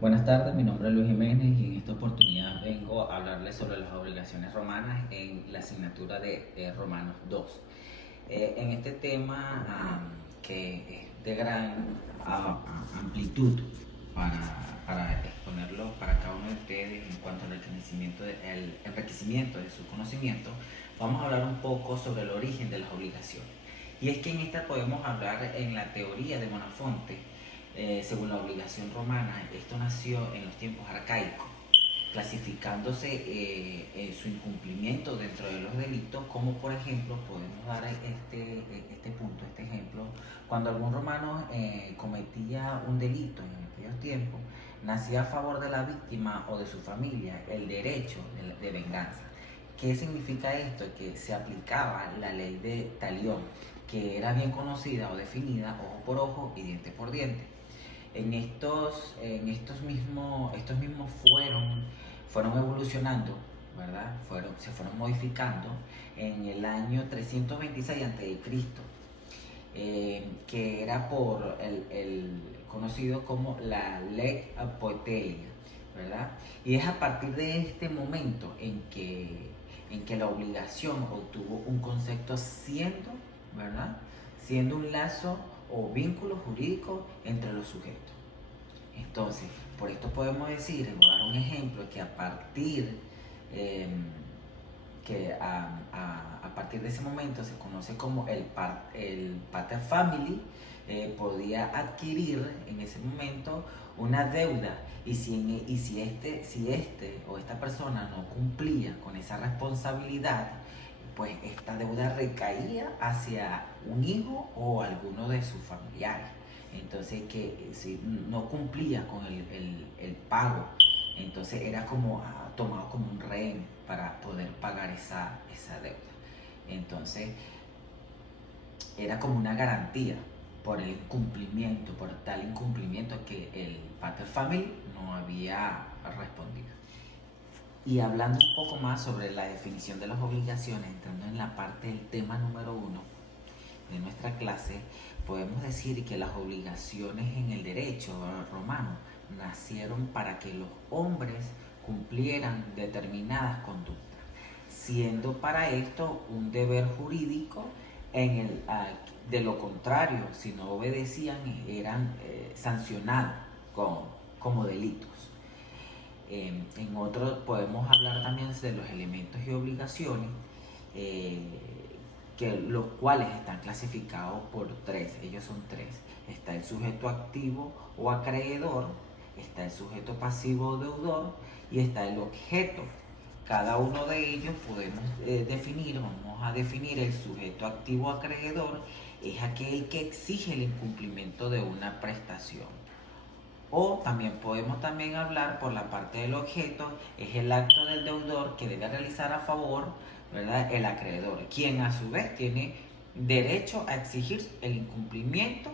Buenas tardes, mi nombre es Luis Jiménez y en esta oportunidad vengo a hablarles sobre las obligaciones romanas en la asignatura de Romanos 2. En este tema que es de gran amplitud para exponerlo para cada uno de ustedes en cuanto al enriquecimiento de su conocimiento, vamos a hablar un poco sobre el origen de las obligaciones. Y es que en esta podemos hablar en la teoría de Monafonte. Según la obligación romana, esto nació en los tiempos arcaicos, clasificándose su incumplimiento dentro de los delitos, como por ejemplo, podemos dar este ejemplo, cuando algún romano cometía un delito en aquellos tiempos, nacía a favor de la víctima o de su familia el derecho de venganza. ¿Qué significa esto? Que se aplicaba la ley de talión, que era bien conocida o definida ojo por ojo y diente por diente. Estos mismos fueron evolucionando, ¿verdad? Se fueron modificando en el año 326 a.C., que era por el conocido como la Lex Poetelia, ¿verdad? Y es a partir de este momento en que la obligación obtuvo un concepto ¿verdad? Siendo un lazo o vínculo jurídico entre los sujetos. Entonces, por esto podemos decir, voy a dar un ejemplo, que a partir de ese momento se conoce como el pater family, podía adquirir en ese momento una deuda, y si este o esta persona no cumplía con esa responsabilidad, pues esta deuda recaía hacia un hijo o alguno de sus familiares. Entonces, que si no cumplía con el pago, entonces era como tomado como un rehén para poder pagar esa deuda. Entonces, era como una garantía por tal incumplimiento que el pater family no había respondido. Y hablando un poco más sobre la definición de las obligaciones, entrando en la parte del tema número 1 de nuestra clase, podemos decir que las obligaciones en el derecho romano nacieron para que los hombres cumplieran determinadas conductas, siendo para esto un deber jurídico. De lo contrario, si no obedecían, eran sancionados como delitos. En otro podemos hablar también de los elementos y obligaciones, los cuales están clasificados por tres. Ellos son tres: está el sujeto activo o acreedor, está el sujeto pasivo o deudor, y está el objeto. Cada uno de ellos vamos a definir el sujeto activo acreedor. Es aquel que exige el incumplimiento de una prestación. O podemos hablar por la parte del objeto, es el acto del deudor que debe realizar a favor, ¿verdad?, el acreedor, quien a su vez tiene derecho a exigir el incumplimiento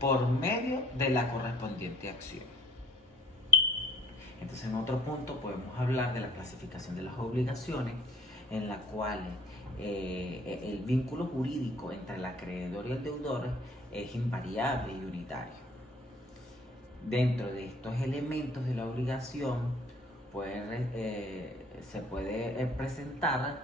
por medio de la correspondiente acción. Entonces, en otro punto podemos hablar de la clasificación de las obligaciones, en la cual el vínculo jurídico entre el acreedor y el deudor es invariable y unitario. Dentro de estos elementos de la obligación se puede presentar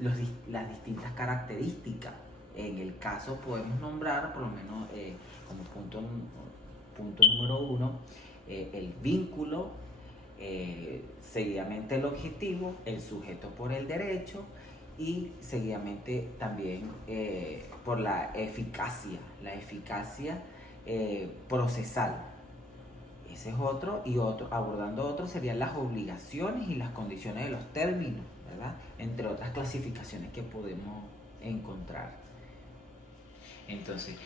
las distintas características. En el caso podemos nombrar, por lo menos como punto número 1, el vínculo, seguidamente el objetivo, el sujeto por el derecho, y seguidamente también por la eficacia procesal. Ese es otro. Y abordando otro serían las obligaciones y las condiciones de los términos, ¿verdad?, entre otras clasificaciones que podemos encontrar. Entonces,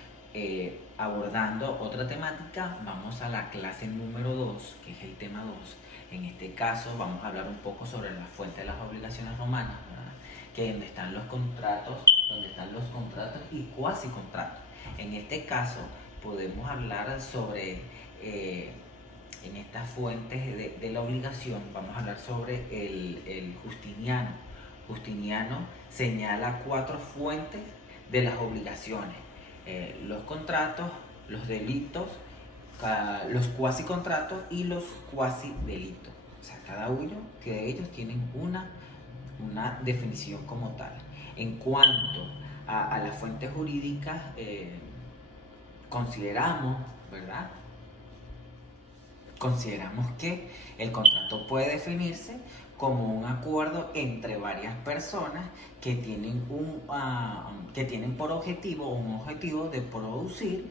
abordando otra temática, vamos a la clase número 2, que es el tema 2. En este caso vamos a hablar un poco sobre la fuente de las obligaciones romanas, ¿verdad?, que es donde están los contratos y cuasi contratos. En este caso podemos hablar sobre, en estas fuentes de la obligación, vamos a hablar sobre el Justiniano. Justiniano señala 4 fuentes de las obligaciones: los contratos, los delitos, los cuasi contratos y los cuasi delitos. O sea, cada uno de ellos tienen una definición como tal. En cuanto a las fuentes jurídicas, consideramos, ¿verdad? Consideramos que el contrato puede definirse como un acuerdo entre varias personas que tienen por objetivo un objetivo de producir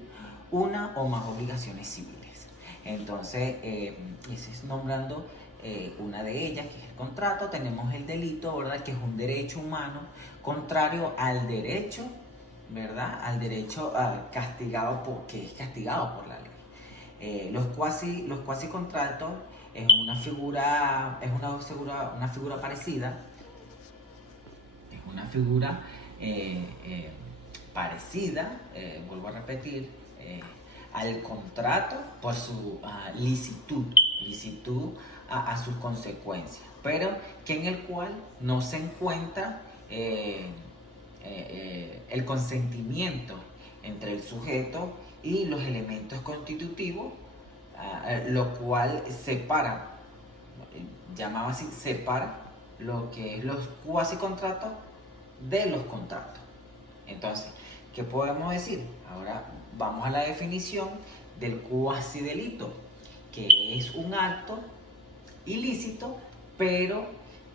una o más obligaciones civiles. Entonces, eso es nombrando una de ellas, que es el contrato. Tenemos el delito, ¿verdad?, que es un derecho humano contrario al derecho, ¿verdad?, al derecho que es castigado por la ley. Los cuasi contratos es una figura parecida, es una figura parecida, vuelvo a repetir, al contrato por su licitud a sus consecuencias, pero que en el cual no se encuentra el consentimiento entre el sujeto y los elementos constitutivos, lo cual separa, llamaba así, separa lo que es los cuasi contratos de los contratos. Entonces, ¿qué podemos decir? Ahora vamos a la definición del cuasi delito, que es un acto ilícito, pero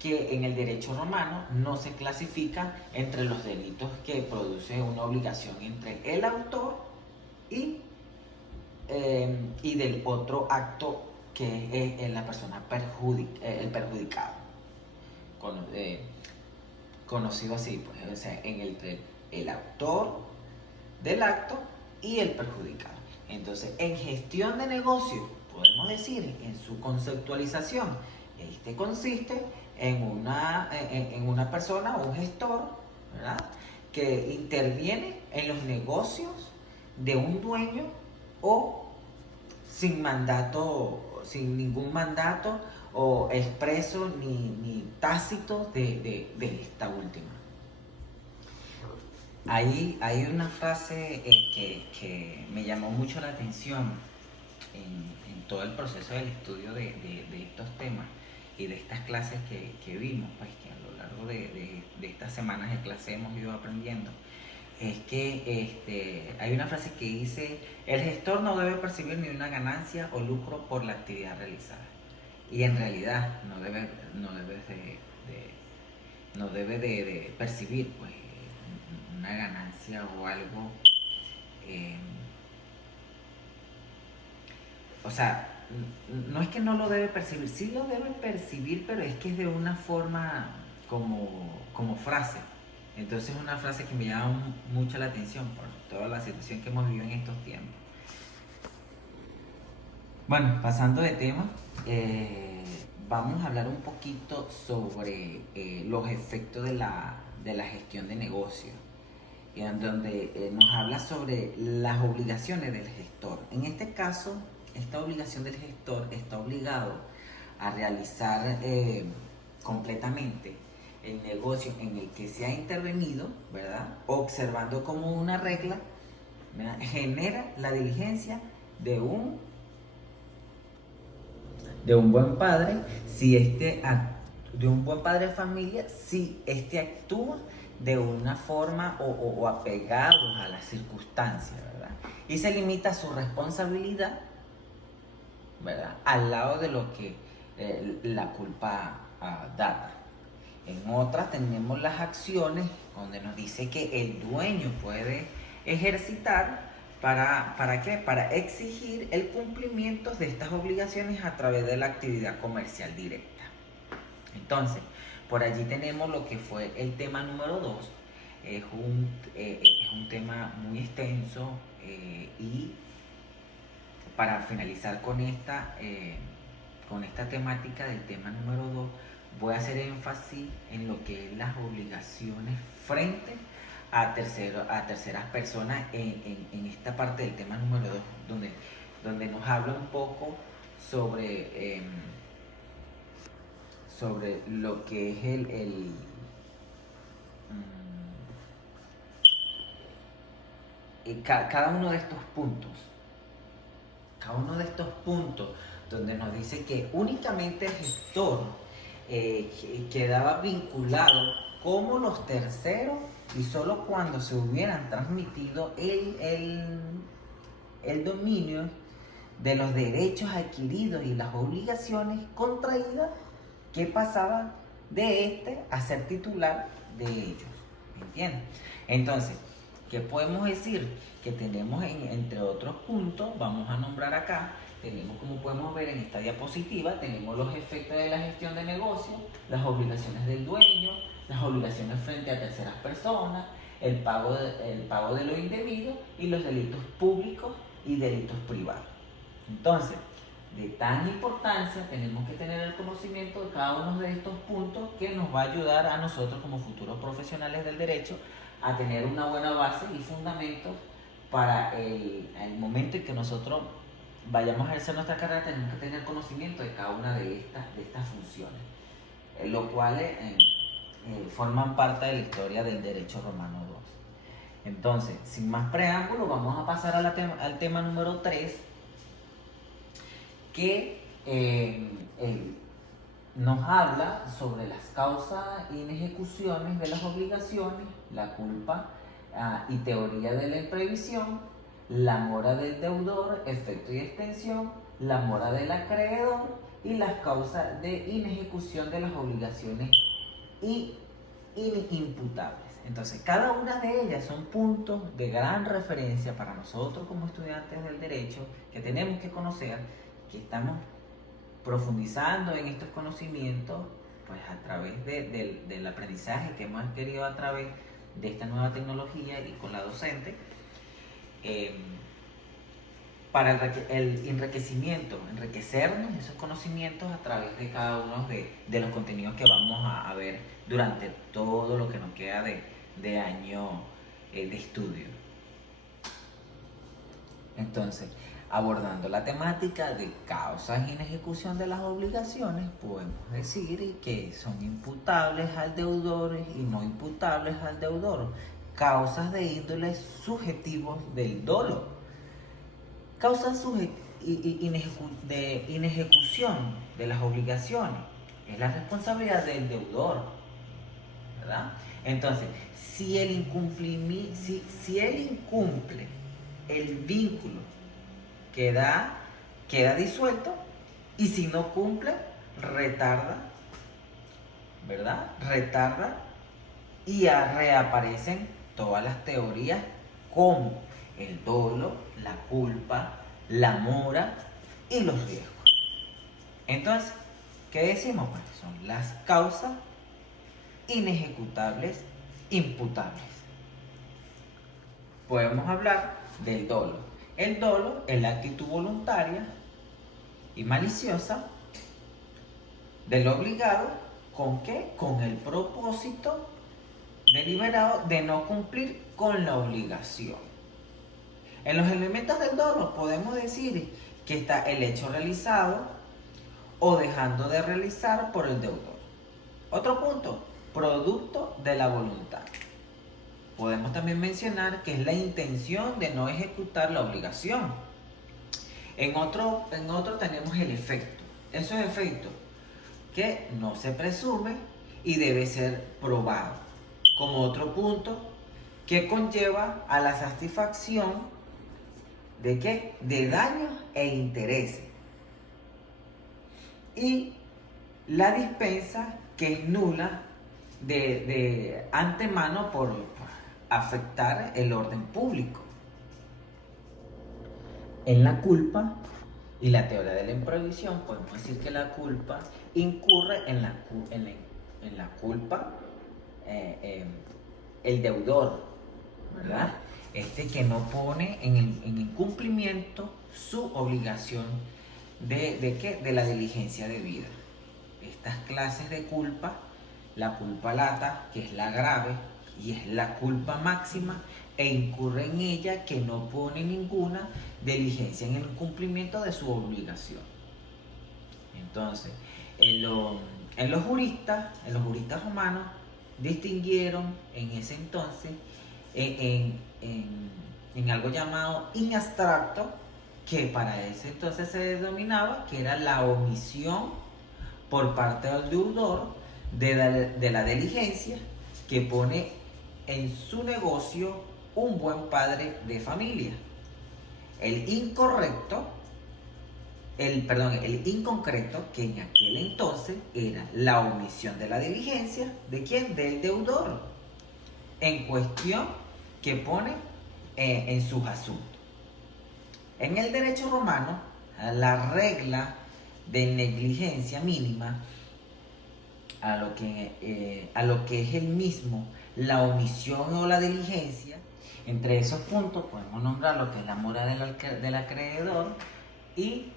que en el derecho romano no se clasifica entre los delitos que produce una obligación entre el autor y del otro acto, que es la persona el perjudicado, conocido así, pues, o sea, entre el autor del acto y el perjudicado. Entonces, en gestión de negocio, podemos decir, en su conceptualización, este consiste en una persona o un gestor, ¿verdad?, que interviene en los negocios de un dueño o sin ningún mandato o expreso ni tácito de esta última. Hay una frase que me llamó mucho la atención en todo el proceso del estudio de estos temas y de estas clases que vimos, pues que a lo largo de estas semanas de clase hemos ido aprendiendo. Es que hay una frase que dice: el gestor no debe percibir ni una ganancia o lucro por la actividad realizada. Y en realidad no debe de percibir, pues, una ganancia o algo. O sea, no es que no lo debe percibir, sí lo debe percibir, pero es que es de una forma como frase. Entonces es una frase que me llama mucho la atención por toda la situación que hemos vivido en estos tiempos. Bueno, pasando de tema, vamos a hablar un poquito sobre los efectos de la gestión de negocios, en donde nos habla sobre las obligaciones del gestor. En este caso, esta obligación del gestor está obligado a realizar completamente el negocio en el que se ha intervenido, ¿verdad?, observando como una regla, ¿verdad?, genera la diligencia de un buen padre, de un buen padre de familia, si actúa de una forma o apegado a las circunstancias, ¿verdad?, y se limita a su responsabilidad, ¿verdad?, al lado de lo que la culpa data. En otras tenemos las acciones, donde nos dice que el dueño puede ejercitar ¿para qué? Para exigir el cumplimiento de estas obligaciones a través de la actividad comercial directa. Entonces, por allí tenemos lo que fue el tema número 2. Es un tema muy extenso, y para finalizar con esta temática del tema número 2, voy a hacer énfasis en lo que es las obligaciones frente a terceras personas en esta parte del tema número 2, donde nos habla un poco sobre lo que es cada uno de estos puntos. cada uno de estos puntos, donde nos dice que únicamente el gestor quedaba vinculado como los terceros y solo cuando se hubieran transmitido el dominio de los derechos adquiridos y las obligaciones contraídas, que pasaba de este a ser titular de ellos. ¿Me entiendes? Entonces, ¿qué podemos decir? Que tenemos, entre otros puntos, vamos a nombrar acá, tenemos, como podemos ver en esta diapositiva, tenemos los efectos de la gestión de negocio, las obligaciones del dueño, las obligaciones frente a terceras personas, el pago de lo indebido y los delitos públicos y delitos privados. Entonces, de tan importancia, tenemos que tener el conocimiento de cada uno de estos puntos, que nos va a ayudar a nosotros como futuros profesionales del derecho a tener una buena base y fundamentos para el momento en que nosotros vayamos a ejercer nuestra carrera. Tenemos que tener conocimiento de cada una de estas funciones, lo cual forman parte de la historia del derecho romano II. Entonces, sin más preámbulo, vamos a pasar al tema número 3, que nos habla sobre las causas e inejecuciones de las obligaciones, la culpa y teoría de la imprevisión, la mora del deudor, efecto y extensión, la mora del acreedor y las causas de inejecución de las obligaciones inimputables. Entonces, cada una de ellas son puntos de gran referencia para nosotros como estudiantes del derecho, que tenemos que conocer, que estamos profundizando en estos conocimientos, pues a través del aprendizaje que hemos adquirido a través de esta nueva tecnología y con la docente, para el enriquecimiento, enriquecernos esos conocimientos a través de cada uno de los contenidos que vamos a ver durante todo lo que nos queda de año de estudio. Entonces, abordando la temática de causas y inejecución de las obligaciones, podemos decir que son imputables al deudor y no imputables al deudor. Causas de índole subjetivos del dolo. Causas de inejecución de las obligaciones. Es la responsabilidad del deudor, ¿verdad? Entonces, si él incumple el vínculo, queda disuelto, y si no cumple, retarda, ¿verdad? Retarda y reaparecen todas las teorías como el dolo, la culpa, la mora y los riesgos. Entonces, ¿qué decimos? Pues son las causas inejecutables imputables. Podemos hablar del dolo. El dolo es la actitud voluntaria y maliciosa del obligado, ¿con qué? Con el propósito deliberado de no cumplir con la obligación. En los elementos del dolo podemos decir que está el hecho realizado o dejando de realizar por el deudor. Otro punto, producto de la voluntad. Podemos también mencionar que es la intención de no ejecutar la obligación. En otro tenemos el efecto. Esos efectos que no se presume y debe ser probado. Como otro punto que conlleva a la satisfacción ¿de qué? De daños e intereses. Y la dispensa, que es nula de antemano por afectar el orden público. En la culpa y la teoría de la imprevisión, podemos decir que la culpa incurre en la culpa el deudor, ¿verdad? Que no pone en incumplimiento su obligación ¿de qué? De la diligencia debida. Estas clases de culpa, la culpa lata, que es la grave, y es la culpa máxima, e incurre en ella que no pone ninguna diligencia en el cumplimiento de su obligación. Entonces, en los juristas romanos distinguieron en ese entonces en algo llamado in abstracto, que para ese entonces se denominaba que era la omisión por parte del deudor de la diligencia que pone en su negocio un buen padre de familia. El inconcreto, que en aquel entonces era la omisión de la diligencia, ¿de quién? Del deudor, en cuestión que pone en sus asuntos. En el derecho romano, la regla de negligencia mínima, a lo que es el mismo, la omisión o la diligencia, entre esos puntos podemos nombrar lo que es la mora del acreedor y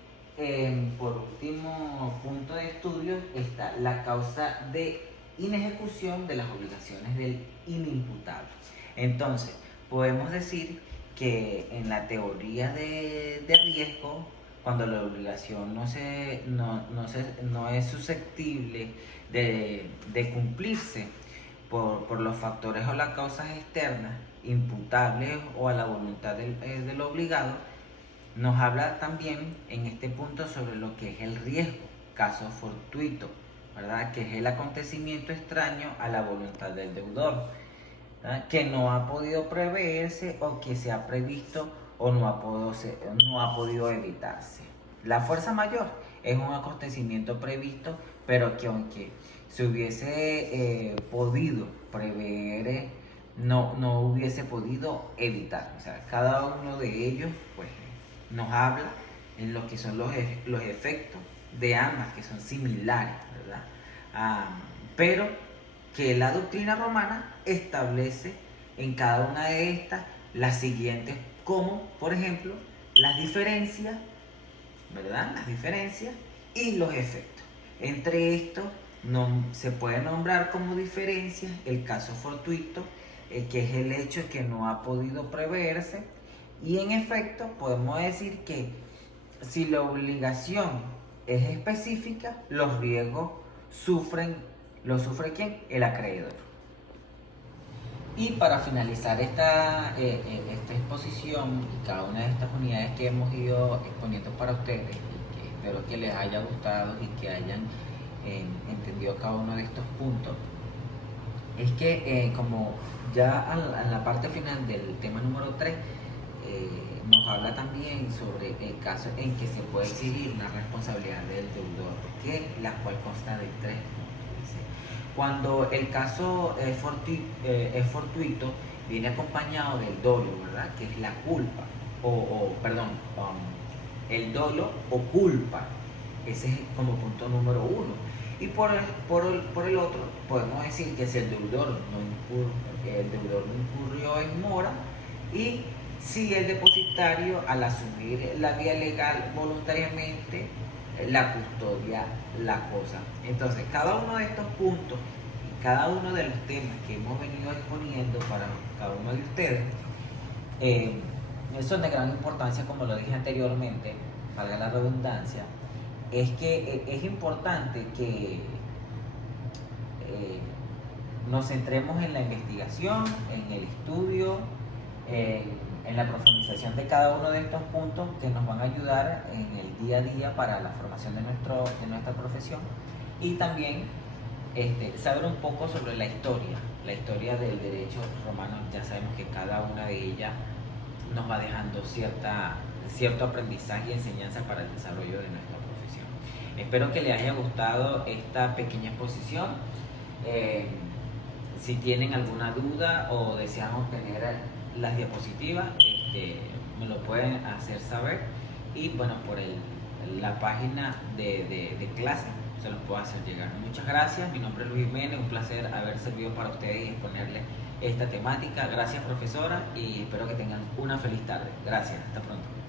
por último punto de estudio está la causa de inejecución de las obligaciones del inimputable. Entonces, podemos decir que en la teoría de riesgo, cuando la obligación no es susceptible de cumplirse por los factores o las causas externas imputables o a la voluntad del obligado, nos habla también en este punto sobre lo que es el riesgo, caso fortuito, ¿verdad? Que es el acontecimiento extraño a la voluntad del deudor, ¿verdad? Que no ha podido preverse o que se ha previsto o no ha podido evitarse. La fuerza mayor es un acontecimiento previsto, pero que aunque se hubiese podido prever, no hubiese podido evitar. O sea, cada uno de ellos pues nos habla en lo que son los efectos de ambas, que son similares, ¿verdad? Pero que la doctrina romana establece en cada una de estas las siguientes, como por ejemplo las diferencias, ¿verdad? Las diferencias y los efectos. Entre estos se puede nombrar como diferencias el caso fortuito, que es el hecho que no ha podido preverse, y en efecto podemos decir que si la obligación es específica, los riesgos ¿lo sufre quién? El acreedor. Y para finalizar esta exposición y cada una de estas unidades que hemos ido exponiendo para ustedes, y que espero que les haya gustado y que hayan entendido cada uno de estos puntos, es que como ya en la parte final del tema número 3, nos habla también sobre el caso en que se puede exigir una responsabilidad del deudor, la cual consta de 3 puntos. Cuando el caso es fortuito, viene acompañado del dolo, ¿verdad? Que es la culpa, el dolo o culpa. Ese es como punto número 1. Y por el otro, podemos decir que si el deudor no incurrió en mora, y si el depositario, al asumir la vía legal voluntariamente, la custodia la cosa. Entonces, cada uno de estos puntos y cada uno de los temas que hemos venido exponiendo para cada uno de ustedes son de gran importancia, como lo dije anteriormente, para la redundancia. Es que es importante que nos centremos en la investigación, en el estudio, en la profundización de cada uno de estos puntos que nos van a ayudar en el día a día para la formación de nuestra profesión, y también saber un poco sobre la historia del derecho romano. Ya sabemos que cada una de ellas nos va dejando cierto aprendizaje y enseñanza para el desarrollo de nuestra profesión. Espero que les haya gustado esta pequeña exposición. Si tienen alguna duda o desean obtener las diapositivas, me lo pueden hacer saber, y bueno, por la página de clase se los puedo hacer llegar. Muchas gracias, mi nombre es Luis Jiménez, un placer haber servido para ustedes y exponerles esta temática. Gracias, profesora, y espero que tengan una feliz tarde. Gracias, hasta pronto.